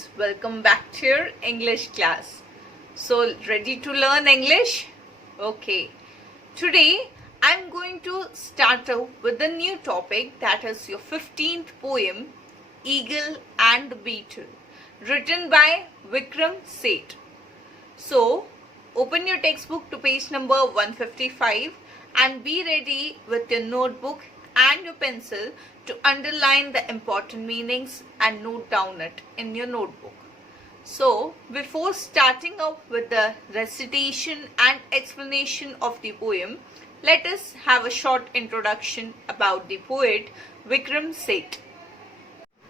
students, welcome back to your English class. So ready to learn English? Okay. Today I'm going to start out with a new topic, that is your 15th poem, Eagle and the Beetle, written by Vikram Seth. So open your textbook to page number 155 and be ready with your notebook and your pencil to underline the important meanings and note down it in your notebook. So before starting off with the recitation and explanation of the poem, let us have a short introduction about the poet Vikram Seth.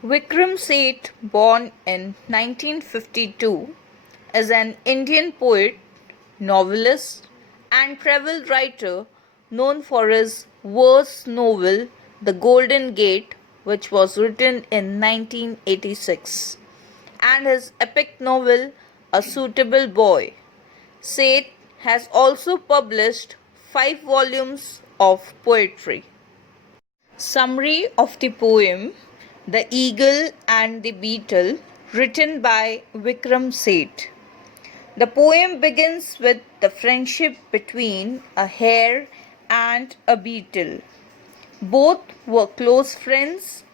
Vikram Seth, born in 1952, is an Indian poet, novelist, and travel writer known for his verse novel The Golden Gate, which was written in 1986, and his epic novel A Suitable Boy. Seth has also published 5 volumes of poetry. Summary of the poem The Eagle and the Beetle, written by Vikram Seth. The poem begins with the friendship between a hare and a beetle. Both were close friends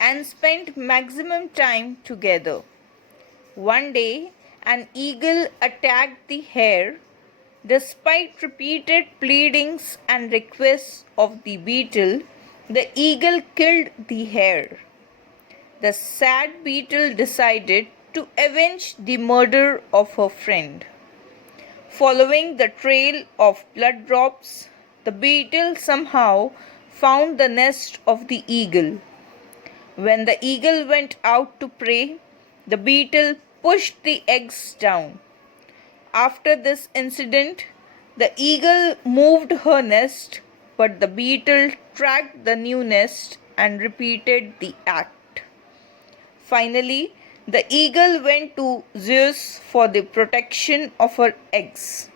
and spent maximum time together. One day, an eagle attacked the hare. Despite repeated pleadings and requests of the beetle, the eagle killed the hare. The sad beetle decided to avenge the murder of her friend. Following the trail of blood drops, the beetle somehow found the nest of the eagle. When the eagle went out to prey, the beetle pushed the eggs down. After this incident, the eagle moved her nest, but the beetle tracked the new nest and repeated the act. Finally, the eagle went to Zeus for the protection of her eggs.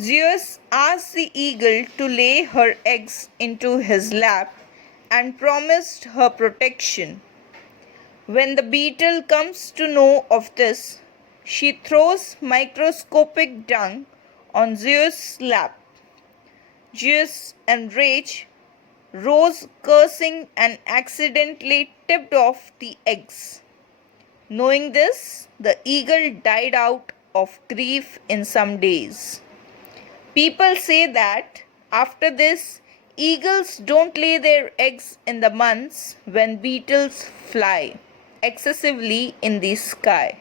Zeus asked the eagle to lay her eggs into his lap and promised her protection. When the beetle comes to know of this, she throws microscopic dung on Zeus' lap. Zeus, enraged, rose cursing and accidentally tipped off the eggs. Knowing this, the eagle died out of grief in some days. People say that after this, eagles don't lay their eggs in the months when beetles fly excessively in the sky.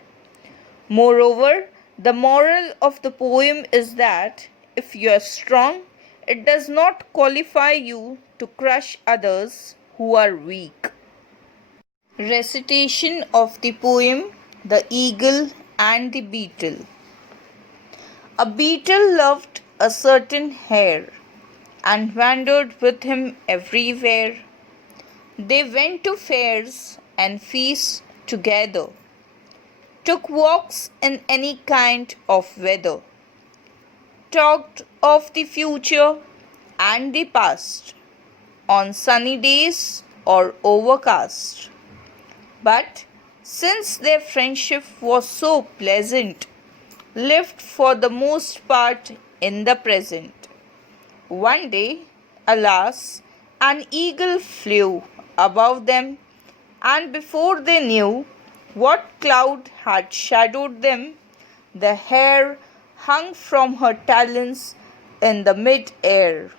Moreover, the moral of the poem is that if you are strong, it does not qualify you to crush others who are weak. Recitation of the poem The Eagle and the Beetle. A beetle loved a certain hare and wandered with him everywhere. They went to fairs and feasts together, took walks in any kind of weather, talked of the future and the past, on sunny days or overcast. But since their friendship was so pleasant, lived for the most part in the present. One day, alas, an eagle flew above them, and before they knew what cloud had shadowed them, the hare hung from her talons in the mid-air.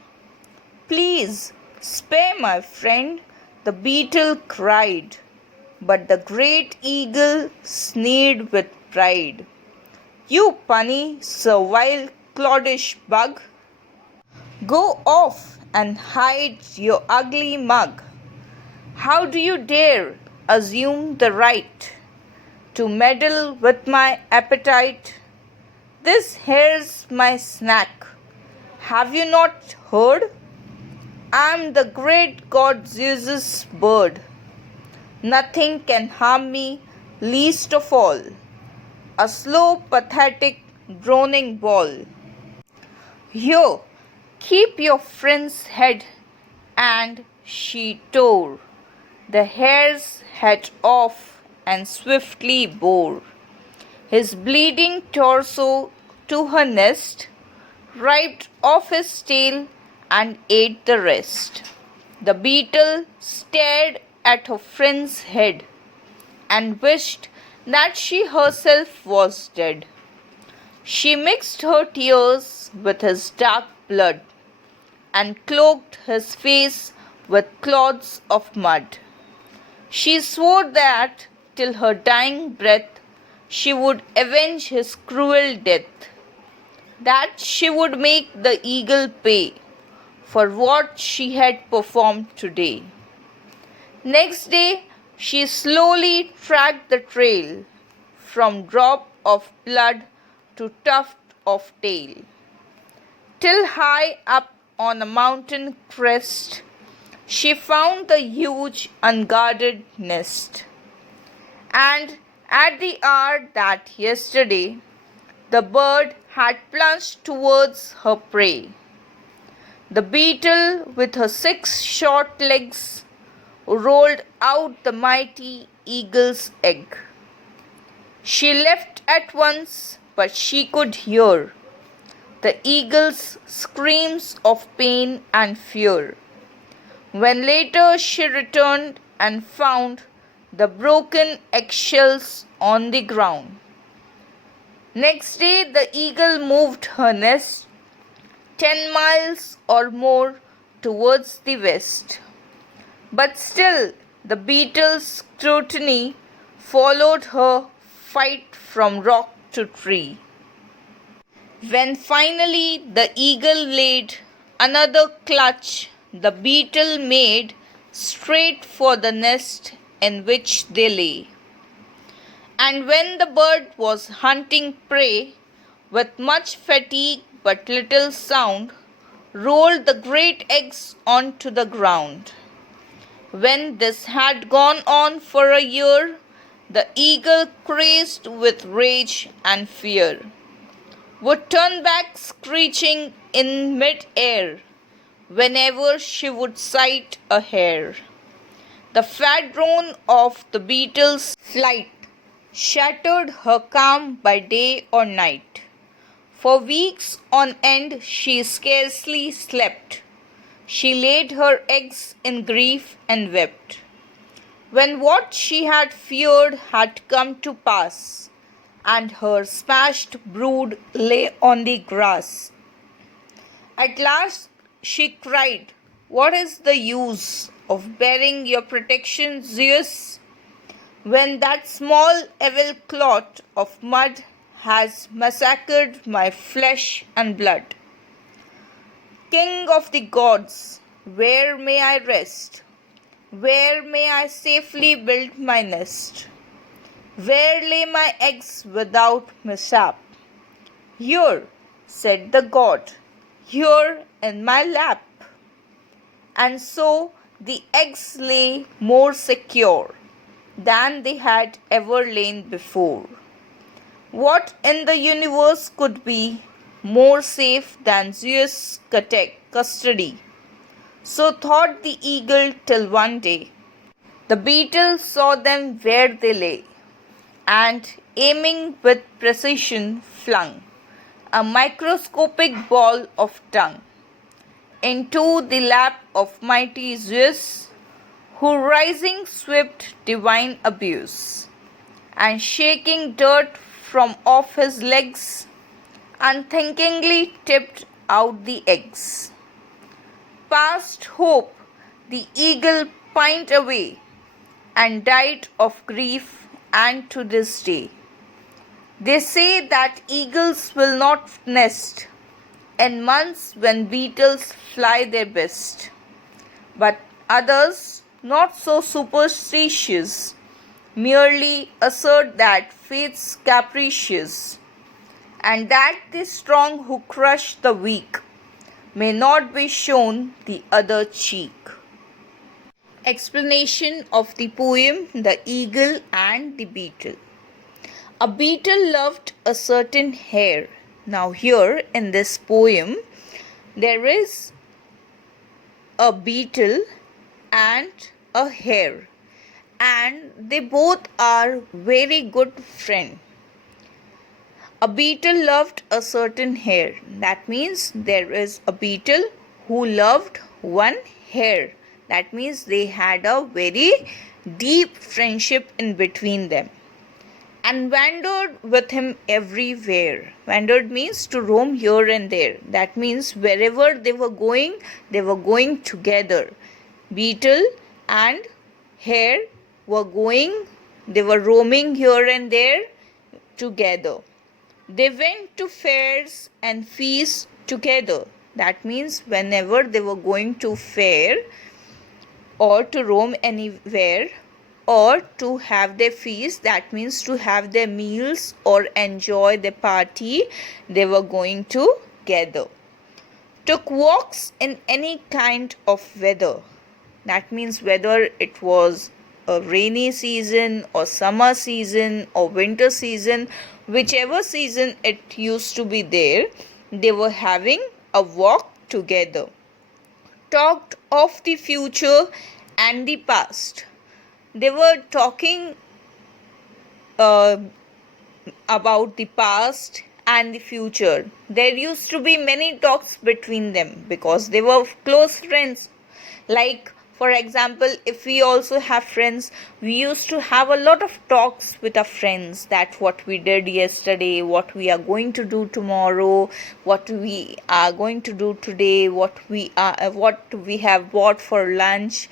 "Please spare my friend," the beetle cried. But the great eagle sneered with pride. "You punny, servile, cloddish bug! Go off and hide your ugly mug. How do you dare assume the right to meddle with my appetite? This here's my snack. Have you not heard? I'm the great god Zeus's bird. Nothing can harm me, least of all a slow, pathetic, droning ball. Here, keep your friend's head," and she tore the hare's head off and swiftly bore his bleeding torso to her nest, ripped off his tail, and ate the rest. The beetle stared at her friend's head and wished that she herself was dead. She mixed her tears with his dark blood and cloaked his face with clods of mud. She swore that till her dying breath she would avenge his cruel death, that she would make the eagle pay for what she had performed today. Next day she slowly tracked the trail from drop of blood to tuft of tail, till high up on a mountain crest she found the huge unguarded nest. And at the hour that yesterday the bird had plunged towards her prey, the beetle with her 6 short legs rolled out the mighty eagle's egg. She left at once, but she could hear the eagle's screams of pain and fear, when later she returned and found the broken eggshells on the ground. Next day the eagle moved her nest 10 miles or more towards the west. But still the beetle's scrutiny followed her flight from rock to tree. When finally the eagle laid another clutch, the beetle made straight for the nest in which they lay. And when the bird was hunting prey, with much fatigue but little sound, rolled the great eggs onto the ground. When this had gone on for a year, the eagle, crazed with rage and fear, would turn back screeching in mid-air whenever she would sight a hare. The fat drone of the beetle's flight shattered her calm by day or night. For weeks on end she scarcely slept. She laid her eggs in grief and wept. When what she had feared had come to pass, and her smashed brood lay on the grass, at last she cried, "What is the use of bearing your protection, Zeus, when that small evil clot of mud has massacred my flesh and blood? King of the gods, where may I rest? Where may I safely build my nest? Where lay my eggs without mishap?" "Here," said the god, "here in my lap." And so the eggs lay more secure than they had ever lain before. What in the universe could be more safe than Zeus' custody? So thought the eagle, till one day the beetle saw them where they lay, and aiming with precision flung a microscopic ball of tongue into the lap of mighty Zeus, who rising swept divine abuse, and shaking dirt from off his legs, unthinkingly tipped out the eggs. Past hope the eagle pined away and died of grief, and to this day they say that eagles will not nest in months when beetles fly their best. But others, not so superstitious, merely assert that fate's capricious, and that the strong who crush the weak may not be shown the other cheek. Explanation of the poem The Eagle and the Beetle. A beetle loved a certain hare. Now here in this poem there is a beetle and a hare, and they both are very good friends. A beetle loved a certain hare. That means there is a beetle who loved one hare. That means they had a very deep friendship in between them. And wandered with him everywhere. Wandered means to roam here and there. That means wherever they were going together. Beetle and hare were going, they were roaming here and there together. They went to fairs and feasts together. That means whenever they were going to fair or to roam anywhere or to have their feast, that means to have their meals or enjoy the party, they were going together. Took walks in any kind of weather. That means whether it was a rainy season or summer season or winter season, whichever season it used to be there, they were having a walk together. Talked of the future and the past. They were talking about the past and the future. There used to be many talks between them because they were close friends. Like, for example, if we also have friends, we used to have a lot of talks with our friends, that what we did yesterday, what we are going to do tomorrow, what we are going to do today, what we have bought for lunch,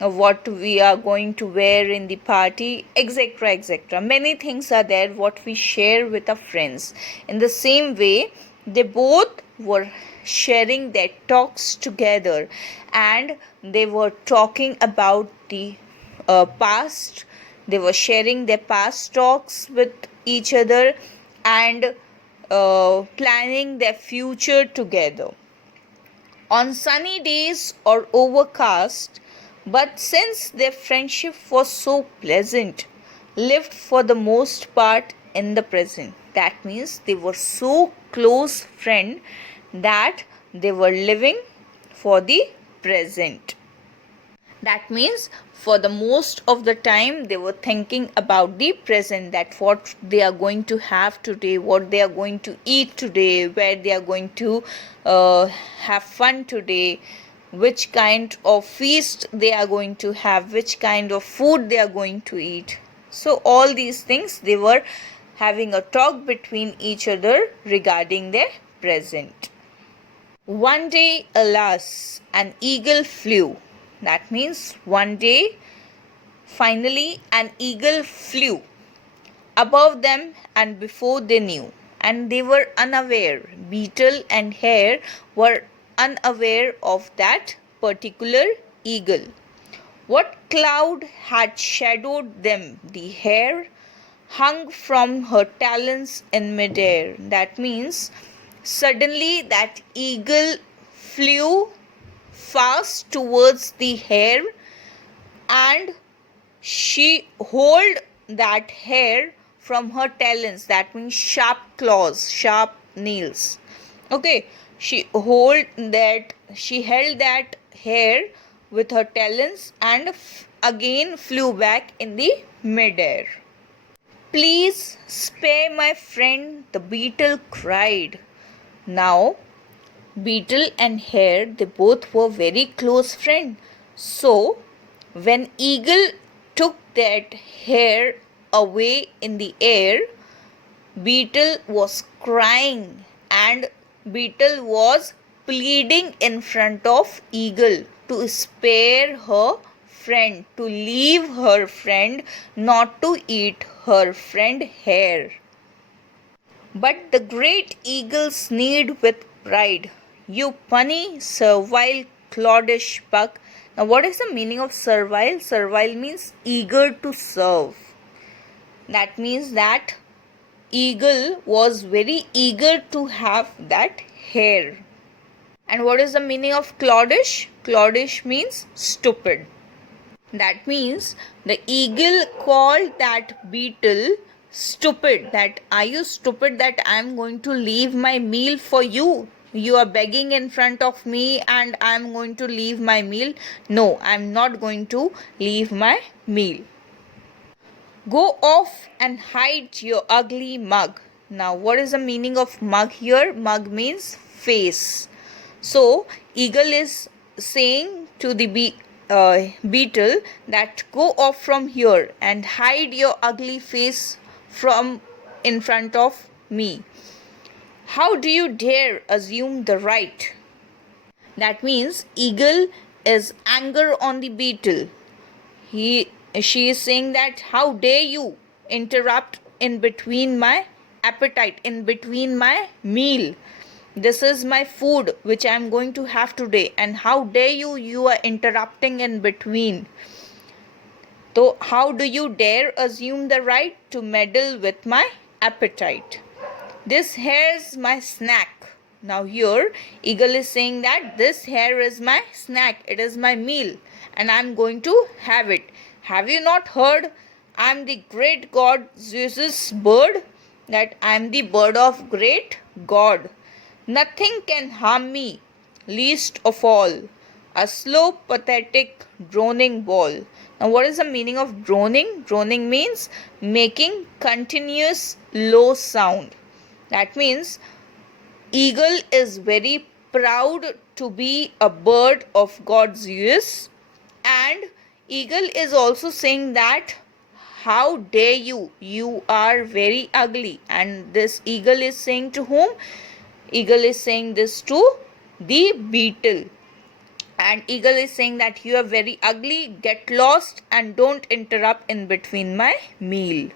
what we are going to wear in the party, etc., etc. Many things are there what we share with our friends. In the same way, they both were sharing their talks together, and they were talking about the past. They were sharing their past talks with each other and planning their future together. On sunny days or overcast, but since their friendship was so pleasant, lived for the most part in the present. That means they were so close friend that they were living for the present. That means for the most of the time they were thinking about the present, that what they are going to have today, what they are going to eat today, where they are going to have fun today, which kind of feast they are going to have, which kind of food they are going to eat. So all these things they were having a talk between each other regarding their present. One day, alas, an eagle flew. That means one day, finally, an eagle flew above them and before they knew. And they were unaware. Beetle and hare were unaware of that particular eagle. What cloud had shadowed them? The hare hung from her talons in midair. That means suddenly that eagle flew fast towards the hare, and she hold that hare from her talons. That means sharp claws, sharp nails. Okay, she held that hare with her talons and again flew back in the midair. Please spare my friend, the beetle cried. Now, beetle and hare, they both were very close friends. So, when eagle took that hare away in the air, beetle was crying and beetle was pleading in front of eagle to spare her friend, to leave her friend, not to eat her friend hare. But the great eagle sneered with pride. You punny, servile, cloddish buck. Now, what is the meaning of servile? Servile means eager to serve. That means that eagle was very eager to have that hare. And what is the meaning of cloddish? Cloddish means stupid. That means the eagle called that beetle stupid. That, are you stupid that I am going to leave my meal for you? You are begging in front of me and I am going to leave my meal. No, I am not going to leave my meal. Go off and hide your ugly mug. Now, what is the meaning of mug here? Mug means face. So, eagle is saying to the beetle that go off from here and hide your ugly face from in front of me. How do you dare assume the right? That means eagle is anger on the beetle. She is saying that how dare you interrupt in between my appetite, in between my meal. This is my food which I am going to have today, and how dare you are interrupting in between. So how do you dare assume the right to meddle with my appetite? This here is my snack. Now here eagle is saying that this here is my snack, it is my meal, and I am going to have it. Have you not heard? I am the great god Zeus's bird, that I am the bird of great god. Nothing can harm me, least of all a slow, pathetic, droning ball. Now, what is the meaning of droning? Droning means making continuous low sound. That means eagle is very proud to be a bird of God Zeus, and eagle is also saying that how dare you are very ugly. And this eagle is saying to whom? Eagle is saying this to the beetle, and eagle is saying that you are very ugly, get lost and don't interrupt in between my meal.